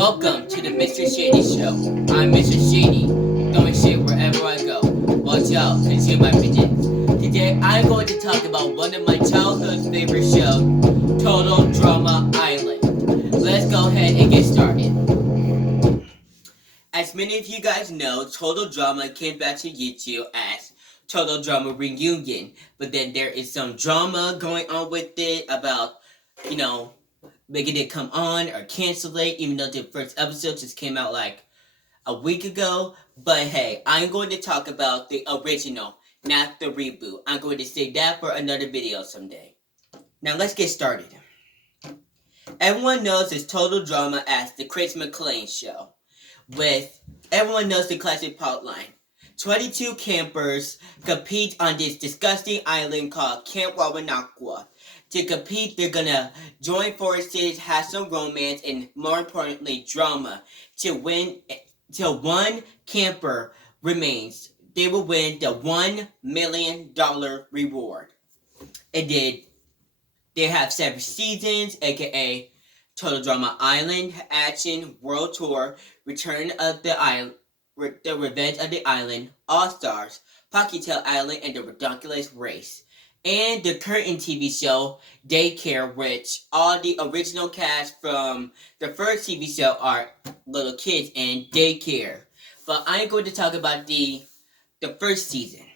Welcome to the Mr. Shady Show. I'm Mr. Shady, throwing shit wherever I go. Watch out, cause you're my pigeons. Today I'm going to talk about one of my childhood favorite shows, Total Drama Island. Let's go ahead and get started. As many of you guys know, Total Drama came back to YouTube as Total Drama Reunion. But then there is some drama going on with it about, you know, making it come on or cancel it, even though the first episode just came out like a week ago. But hey, I'm going to talk about the original, not the reboot. I'm going to save that for another video someday. Now let's get started. Everyone knows this Total Drama as the Chris McClain Show, with everyone knows the classic plotline. 22 campers compete on this disgusting island called Camp Wawanakwa. To compete, they're gonna join forces, have some romance, and more importantly, drama. To win, till one camper remains, they will win the $1 million reward. And then they have 7 seasons, aka Total Drama Island, Action, World Tour, Return of the Island, The Revenge of the Island, All Stars, Pockettail Island, and The Redonkulous Race. And the current TV show, Daycare, which all the original cast from the first TV show are little kids in daycare. But I'm going to talk about the first season.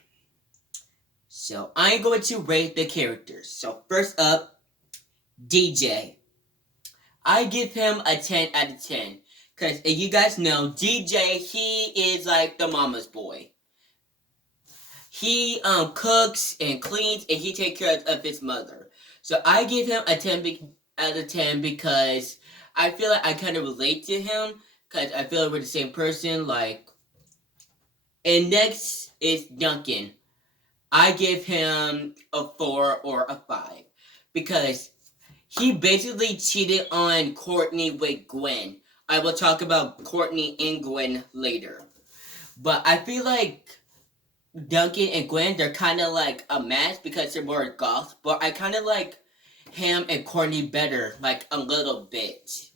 So I'm going to rate the characters. So first up, DJ. I give him a 10 out of 10. Because if you guys know, DJ, he is like the mama's boy. He cooks and cleans and he takes care of his mother. So I give him a 10 out of 10 because I feel like I kind of relate to him. Because I feel like we're the same person. And next is Duncan. I give him a 4 or a 5. Because he basically cheated on Courtney with Gwen. I will talk about Courtney and Gwen later. But I feel like Duncan and Gwen, they're kind of like a match because they're more goth. But I kind of like him and Courtney better, like a little bit.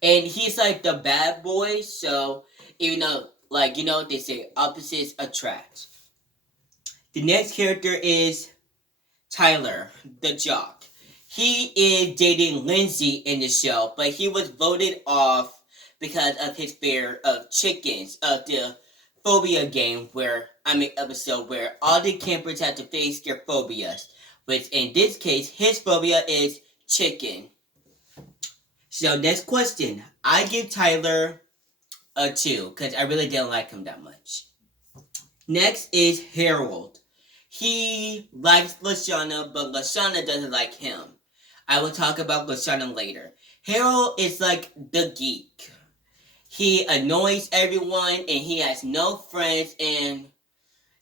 And he's like the bad boy, so even though, they say opposites attract. The next character is Tyler, the jock. He is dating Lindsay in the show, but he was voted off because of his fear of chickens, of the phobia game episode where all the campers have to face their phobias. Which in this case, his phobia is chicken. So next question. I give Tyler a 2 because I really didn't like him that much. Next is Harold. He likes Lashana, but Lashana doesn't like him. I will talk about Lashana later. Harold is like the geek. He annoys everyone and he has no friends and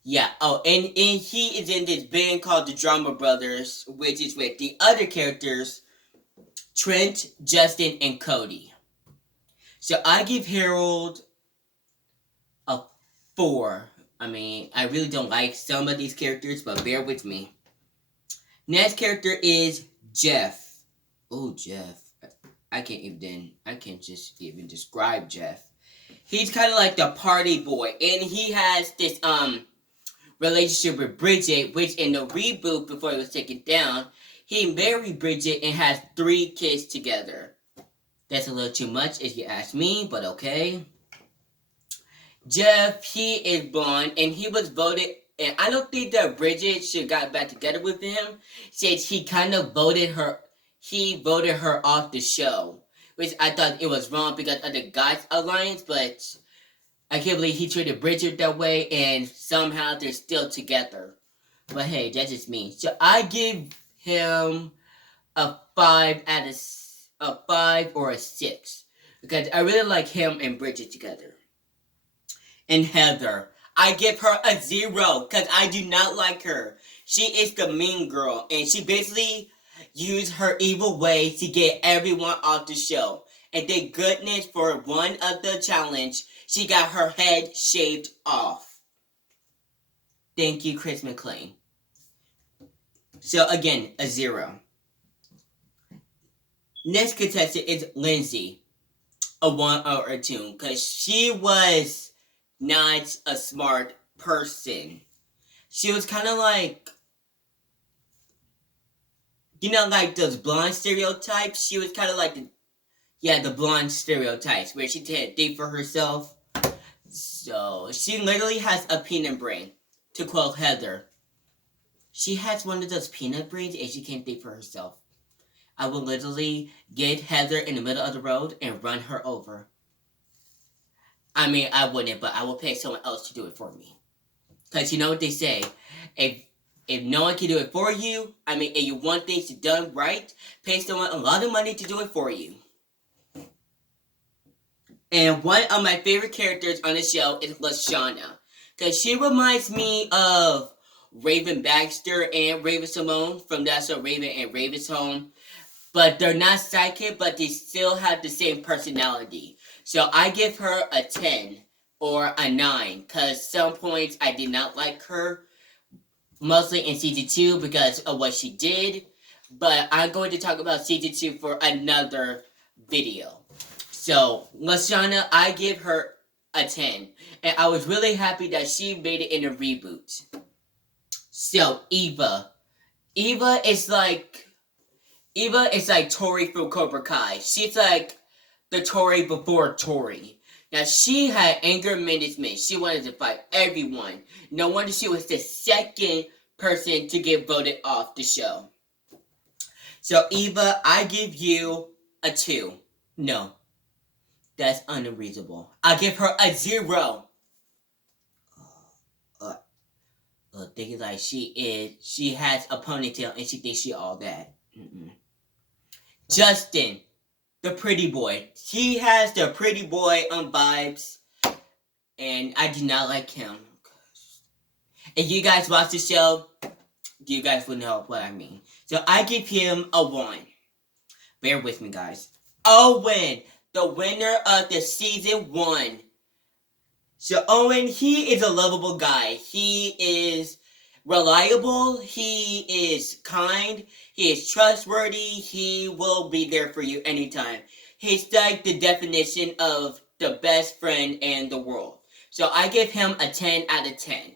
yeah. Oh, and he is in this band called the Drama Brothers, which is with the other characters, Trent, Justin, and Cody. So I give Harold a 4. I mean, I really don't like some of these characters, but bear with me. Next character is Jeff. Oh, Jeff. I can't just even describe Jeff. He's kind of like the party boy, and he has this relationship with Bridget, which in the reboot before it was taken down, he married Bridget and has 3 kids together. That's a little too much if you ask me, but okay. Jeff, he is blonde, and he was voted, and I don't think that Bridget should got back together with him, since he kind of voted her off the show, which I thought it was wrong because of the Guys Alliance, but I can't believe he treated Bridget that way, and somehow they're still together. But hey, that's just me. So I give him a 5 or a 6, because I really like him and Bridget together. And Heather, I give her a 0 because I do not like her. She is the mean girl, and she basically used her evil ways to get everyone off the show. And thank goodness for one of the challenge, she got her head shaved off. Thank you, Chris McClain. So again, a 0. Next contestant is Lindsay. a 1 or a 2 because she was not a smart person. She was kind of like, like those blonde stereotypes. She was kind of like the blonde stereotypes where she can't think for herself. So she literally has a peanut brain, to quote Heather. She has one of those peanut brains and she can't think for herself. I will literally get Heather in the middle of the road and run her over. I mean, I wouldn't, but I will pay someone else to do it for me. Because you know what they say, if no one can do it for you, if you want things done right, pay someone a lot of money to do it for you. And one of my favorite characters on the show is Lashana. Because she reminds me of Raven Baxter and Raven-Symoné from That's So Raven and Raven's Home. But they're not sidekick, but they still have the same personality. So I give her a 10 or a 9. Because some points I did not like her. Mostly in season 2 because of what she did. But I'm going to talk about season 2 for another video. So, Lashana, I give her a 10. And I was really happy that she made it in a reboot. So, Eva. Eva is like Tori from Cobra Kai. She's like the Tori before Tori. Now, she had anger management. She wanted to fight everyone. No wonder she was the second person to get voted off the show. So, Eva, I give you a 2. No. That's unreasonable. I give her a 0. Thinking like she has a ponytail and she thinks she all that. Justin, the pretty boy. He has the pretty boy vibes, and I do not like him. If you guys watch the show, you guys will know what I mean. So I give him a 1. Bear with me, guys. Owen, the winner of the season 1. So Owen, he is a lovable guy. He is reliable. He is kind. He is trustworthy. He will be there for you anytime. He's like the definition of the best friend in the world. So I give him a 10 out of 10.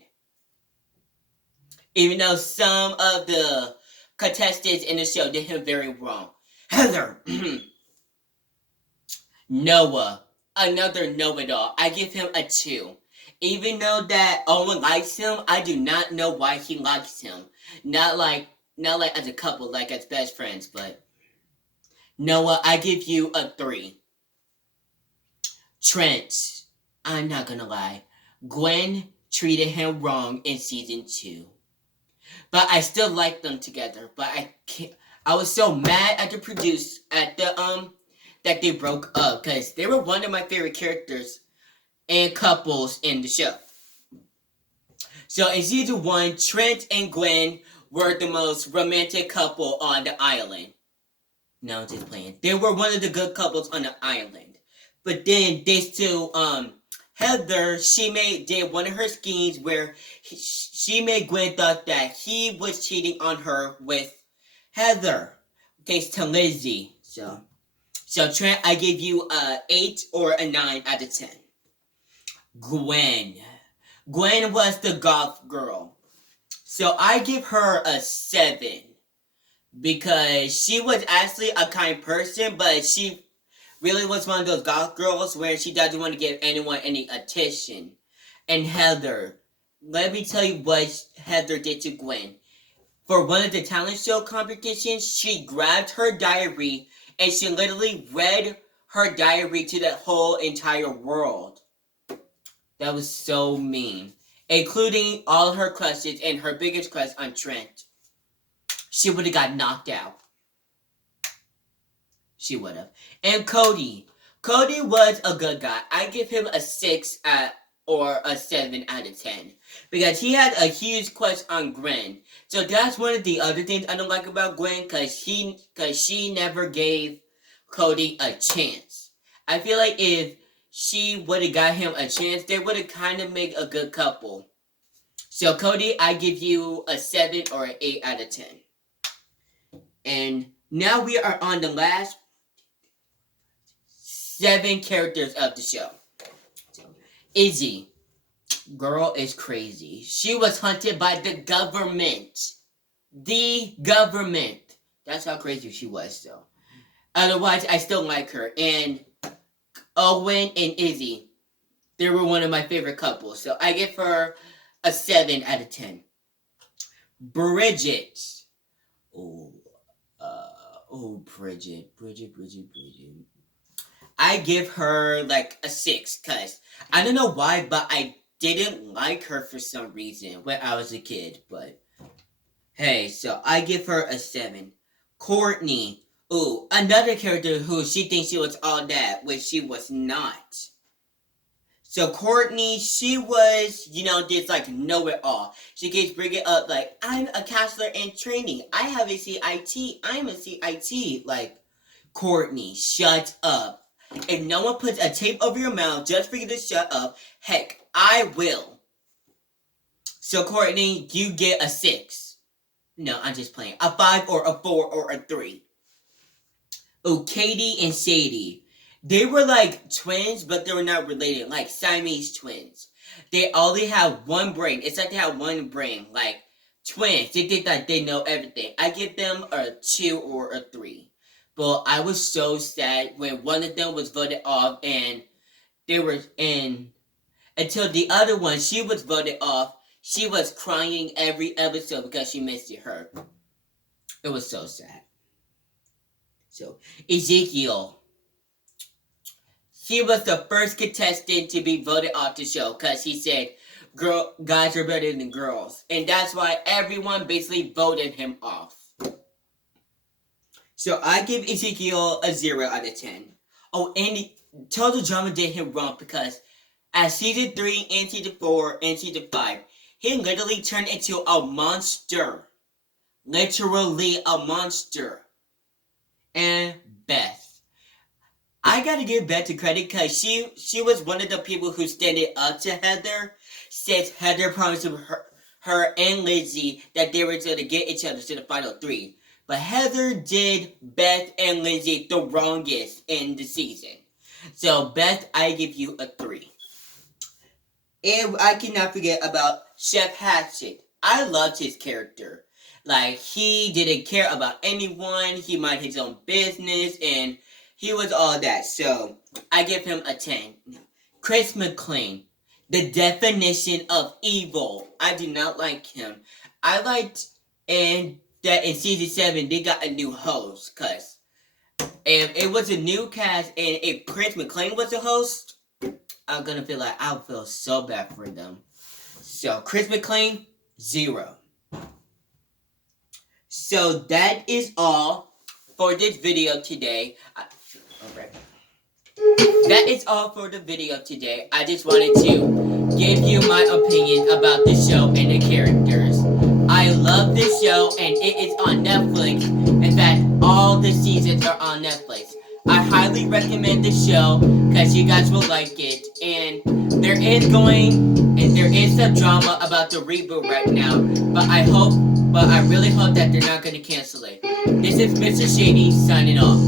Even though some of the contestants in the show did him very wrong. Heather. Noah. Another know-it-all. I give him a 2. Even though that Owen likes him, I do not know why he likes him. Not like as a couple, like as best friends, but Noah, I give you a 3. Trent, I'm not gonna lie. Gwen treated him wrong in season 2. But I still like them together. But I was so mad at that they broke up because they were one of my favorite characters and couples in the show. So in season 1, Trent and Gwen were the most romantic couple on the island. No, I'm just playing. They were one of the good couples on the island. But then they still, Heather, did one of her schemes where she made Gwen thought that he was cheating on her with Heather, thanks to Lizzie. So Trent, I give you a 8 or a 9 out of 10. Gwen was the goth girl. So I give her a 7. Because she was actually a kind person, but she really was one of those goth girls where she doesn't want to give anyone any attention. And Heather, let me tell you what Heather did to Gwen. For one of the talent show competitions, she grabbed her diary and she literally read her diary to the whole entire world. That was so mean. Including all her crushes and her biggest crush on Trent. She would have got knocked out. She would have. And Cody. Cody was a good guy. I give him a 6 or a 7 out of 10. Because he had a huge crush on Gwen. So that's one of the other things I don't like about Gwen. Because she never gave Cody a chance. I feel like if she would have got him a chance, they would have kind of made a good couple. So Cody, I give you a 7 or an 8 out of 10. And now we are on the last 7 characters of the show. Izzy. Girl is crazy. She was hunted by the government. The government. That's how crazy she was, though. Otherwise, I still like her. And Owen and Izzy, they were one of my favorite couples. So I give her a 7 out of 10. Bridget. Bridget. I give her like a 6 because I don't know why, but I didn't like her for some reason when I was a kid. But hey, so I give her a 7. Courtney. Another character who she thinks she was all that, which she was not. So Courtney, she was, just like know-it-all. She keeps bringing up like, I'm a counselor in training. I have a CIT. I'm a CIT. Like, Courtney, shut up. If no one puts a tape over your mouth just for you to shut up, heck, I will. So Courtney, you get a 6. No, I'm just playing. A 5 or a 4 or a 3. Katie and Sadie. They were like twins, but they were not related. Like Siamese twins. They only have one brain. It's like they have one brain. Like twins. They think that they know everything. I give them a 2 or a 3. But I was so sad when one of them was voted off and they were in. Until the other one, she was voted off. She was crying every episode because she missed her. It was so sad. So, Ezekiel. He was the first contestant to be voted off the show because he said, guys are better than girls. And that's why everyone basically voted him off. So I give Ezekiel a 0 out of 10. And Total Drama did him wrong because at season 3 and season 4 and season 5, he literally turned into a monster. Literally a monster. And Beth. I gotta give Beth the credit because she was one of the people who stood up to Heather since Heather promised her and Lizzie that they were going to get each other to the final 3. But Heather did Beth and Lizzie the wrongest in the season. So Beth, I give you a 3. And I cannot forget about Chef Hatchet. I loved his character. Like, he didn't care about anyone. He minded his own business and he was all that. So I give him a 10. Chris McLean. The definition of evil. I do not like him. I liked that in season 7 they got a new host. Because if it was a new cast and if Chris McLean was the host, I'm going to feel like I'll feel so bad for them. So Chris McLean, 0. So that is all for this video today. That is all for the video today. I just wanted to give you my opinion about the show and the characters. I love this show and it is on Netflix. In fact, all the seasons are on Netflix. I highly recommend the show because you guys will like it. And there is some drama about the reboot right now. But I really hope that they're not going to cancel it. This is Mr. Shady signing off.